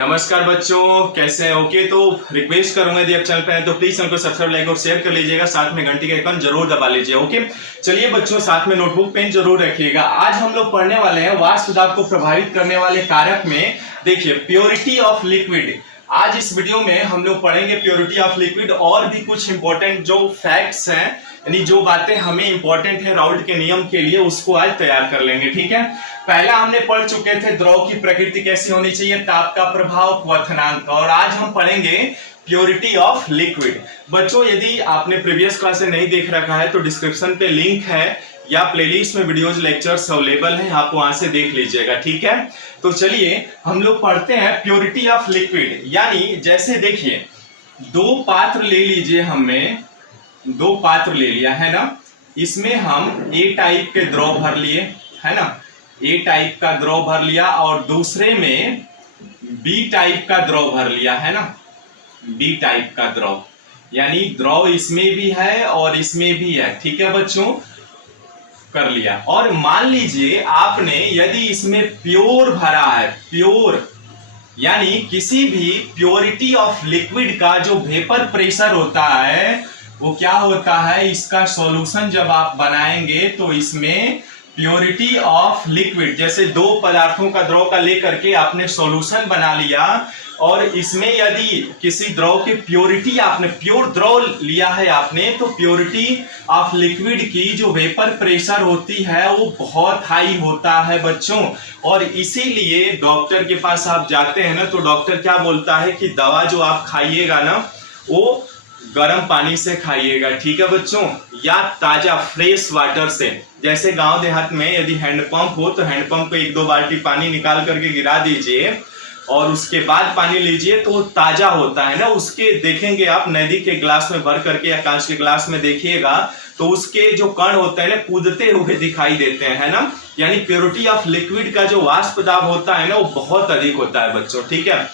नमस्कार बच्चों, कैसे हैं? ओके, तो रिक्वेस्ट करूंगा यदि आप चैनल पे हैं तो प्लीज चैनल को सब्सक्राइब, लाइक और शेयर कर लीजिएगा। साथ में घंटी का आइकन जरूर दबा लीजिए। ओके, चलिए बच्चों, साथ में नोटबुक पेन जरूर रखिएगा। आज हम लोग पढ़ने वाले हैं वाष्प दाब को प्रभावित करने वाले कारक में देखिए प्योरिटी ऑफ लिक्विड। आज इस वीडियो में हम लोग पढ़ेंगे प्योरिटी ऑफ लिक्विड और भी कुछ इंपॉर्टेंट जो फैक्ट्स हैं, यानी जो बातें हमें इंपॉर्टेंट है राउल्ट के नियम के लिए, उसको आज तैयार कर लेंगे। ठीक है, पहला हमने पढ़ चुके थे द्रव की प्रकृति कैसी होनी चाहिए, ताप का प्रभाव, क्वथनांक, और आज हम पढ़ेंगे प्योरिटी ऑफ लिक्विड। बच्चों, यदि आपने प्रीवियस क्लास नहीं देख रखा है तो डिस्क्रिप्शन पे लिंक है या प्लेलिस्ट में वीडियोज लेक्चर्स अवेलेबल हैं, आप वहां से देख लीजिएगा। ठीक है, तो चलिए हम लोग पढ़ते हैं प्योरिटी ऑफ लिक्विड। यानी जैसे देखिए, दो पात्र ले लीजिए, हमने दो पात्र ले लिया है ना, इसमें हम ए टाइप के द्रव भर लिए है ना, ए टाइप का द्रव भर लिया, और दूसरे में बी टाइप का द्रव भर लिया है ना, बी टाइप का द्रव, यानी द्रव इसमें भी है और इसमें भी है। ठीक है बच्चों, कर लिया। और मान लीजिए आपने यदि इसमें प्योर भरा है, प्योर यानी किसी भी प्योरिटी ऑफ लिक्विड का जो वेपर प्रेशर होता है वो क्या होता है, इसका सॉल्यूशन जब आप बनाएंगे तो इसमें प्योरिटी ऑफ लिक्विड, जैसे दो पदार्थों का द्रव का लेकर के आपने सॉल्यूशन बना लिया, और इसमें यदि किसी द्रव की प्योरिटी, आपने प्योर द्रव लिया है आपने, तो प्योरिटी ऑफ लिक्विड की जो वेपर प्रेशर होती है वो बहुत हाई होता है बच्चों। और इसीलिए डॉक्टर के पास आप जाते हैं ना, तो डॉक्टर क्या बोलता है कि दवा जो आप खाइएगा ना वो गर्म पानी से खाइएगा। ठीक है बच्चों, या ताजा फ्रेश वाटर से। जैसे गांव देहात में यदि हैंडपंप हो तो हैंडपंप को एक दो बाल्टी पानी निकाल करके गिरा दीजिए और उसके बाद पानी लीजिए, तो वो ताजा होता है ना। उसके देखेंगे आप नदी के ग्लास में भर करके या कांच के ग्लास में देखिएगा तो उसके जो कण होते हैं ना कूदते हुए दिखाई देते हैं, है ना। यानी प्योरिटी ऑफ लिक्विड का जो वाष्प दाब होता है ना वो बहुत अधिक होता है बच्चों। ठीक है,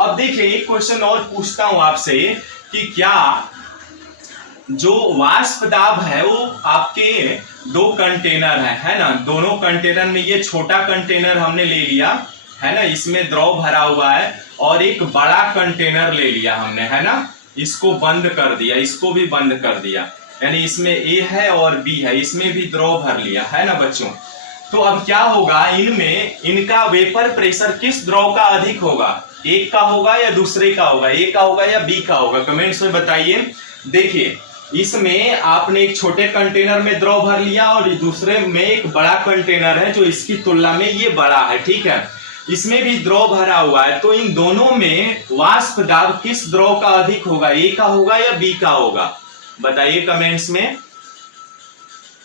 अब देखिए एक क्वेश्चन और पूछता हूं आपसे कि क्या जो वाष्प दाब है वो आपके दो कंटेनर है ना, दोनों कंटेनर में ये छोटा कंटेनर हमने ले लिया है ना, इसमें द्रव भरा हुआ है, और एक बड़ा कंटेनर ले लिया हमने है ना, इसको बंद कर दिया, इसको भी बंद कर दिया, यानी इसमें ए है और बी है, इसमें भी द्रव भर लिया है ना बच्चों। तो अब क्या होगा, इनमें इनका वेपर प्रेशर किस द्रव का अधिक होगा, एक का होगा या दूसरे का होगा, ए का होगा या बी का होगा, कमेंट्स में बताइए। देखिए इसमें आपने एक छोटे कंटेनर में द्रव भर लिया और दूसरे में एक बड़ा कंटेनर है जो इसकी तुलना में ये बड़ा है। ठीक है, इसमें भी द्रव भरा हुआ है, तो इन दोनों में वाष्प दाब किस द्रव का अधिक होगा, ए का होगा या बी का होगा, बताइए कमेंट्स में।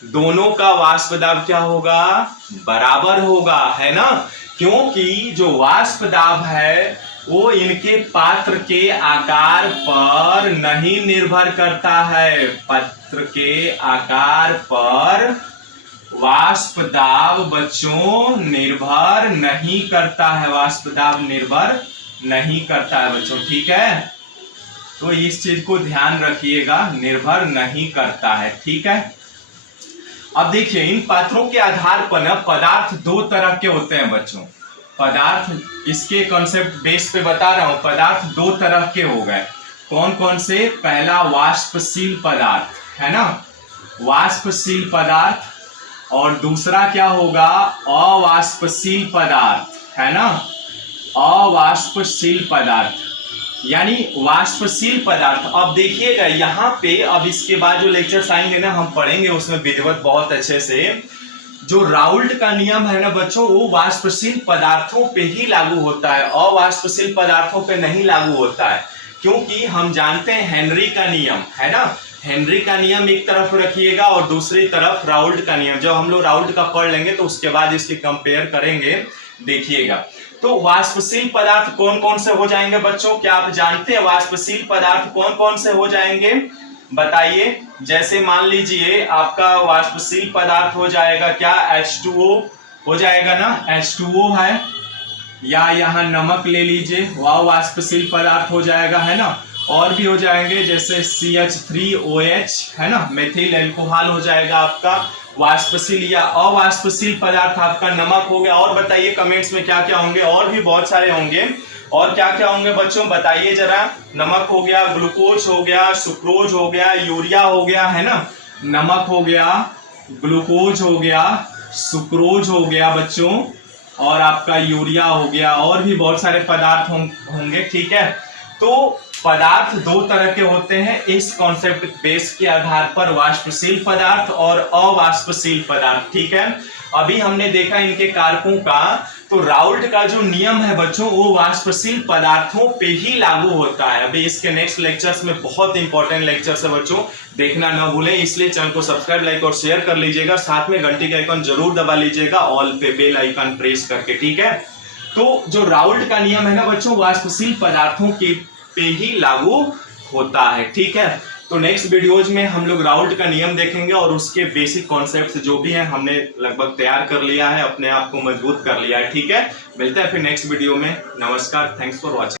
दोनों का वाष्प दाब क्या होगा, बराबर होगा, है ना, क्योंकि जो वाष्प दाब है वो इनके पात्र के आकार पर नहीं निर्भर करता है। पात्र के आकार पर वाष्प दाब बच्चों निर्भर नहीं करता है, वाष्प दाब निर्भर नहीं करता है बच्चों। ठीक है, तो इस चीज को ध्यान रखिएगा, निर्भर नहीं करता है। ठीक है, अब देखिए इन पात्रों के आधार पर ना पदार्थ दो तरह के होते हैं बच्चों। पदार्थ, इसके कॉन्सेप्ट बेस पे बता रहा हूं, पदार्थ दो तरह के हो गए। कौन कौन से, पहला वाष्पशील पदार्थ है ना, वाष्पशील पदार्थ, और दूसरा क्या होगा, अवाष्पशील पदार्थ है ना, अवाष्पशील पदार्थ यानी वाष्पशील पदार्थ। अब देखिएगा यहाँ पे, अब इसके बाद जो लेक्चर्स आएंगे ना हम पढ़ेंगे उसमें विधिवत बहुत अच्छे से। जो राउल्ट का नियम है ना बच्चों वो वाष्पशील पदार्थों पे ही लागू होता है, अवाष्पशील पदार्थों पे नहीं लागू होता है, क्योंकि हम जानते हैं हेनरी का नियम है ना, हेनरी का नियम एक तरफ रखिएगा और दूसरी तरफ राउल्ट का नियम। जब हम लोग राउल्ट का पढ़ लेंगे तो उसके बाद इसकी कंपेयर करेंगे, देखिएगा। तो वाष्पशील पदार्थ कौन कौन से हो जाएंगे बच्चों, क्या आप जानते हैं वाष्पशील पदार्थ कौन कौन से हो जाएंगे, बताइए। जैसे मान लीजिए आपका वाष्पशील पदार्थ हो जाएगा क्या, H2O हो जाएगा ना, H2O है, या यहाँ नमक ले लीजिए, वह वाष्पशील पदार्थ हो जाएगा है ना, और भी हो जाएंगे जैसे CH3OH है ना, मेथिल एल्कोहल हो जाएगा आपका वाष्पशील, या अवाष्पशील पदार्थ आपका नमक हो गया। और बताइए कमेंट्स में क्या क्या होंगे, और भी बहुत सारे होंगे। और क्या क्या होंगे बच्चों बताइए जरा। नमक हो गया, ग्लूकोज हो गया, सुक्रोज हो गया, यूरिया हो गया, है ना। नमक हो गया, ग्लूकोज हो गया, सुक्रोज हो गया बच्चों, और आपका यूरिया हो गया, और भी बहुत सारे पदार्थ होंगे, ठीक है। तो पदार्थ दो तरह के होते हैं इस कॉन्सेप्ट बेस के आधार पर, वाष्पशील पदार्थ और अवाष्पशील पदार्थ, ठीक है। अभी हमने देखा इनके कारकों का, तो राउल्ट का जो नियम है बच्चों वो वाष्पशील पदार्थों पे ही लागू होता है। अभी इसके नेक्स्ट लेक्चर्स में बहुत इंपॉर्टेंट लेक्चर्स है बच्चों, देखना ना भूलें। इसलिए चैनल को सब्सक्राइब, लाइक और शेयर कर लीजिएगा, साथ में घंटी का आइकन जरूर दबा लीजिएगा, ऑल पे बेल आइकन प्रेस करके, ठीक है। तो जो राउल्ट का नियम है ना बच्चों, वाष्पशील पदार्थों के पे ही लागू होता है, ठीक है। तो नेक्स्ट वीडियोज में हम लोग राउल्ट का नियम देखेंगे और उसके बेसिक कॉन्सेप्ट्स जो भी हैं हमने लगभग तैयार कर लिया है, अपने आप को मजबूत कर लिया है, ठीक है। मिलते हैं फिर नेक्स्ट वीडियो में। नमस्कार, थैंक्स फॉर वॉचिंग।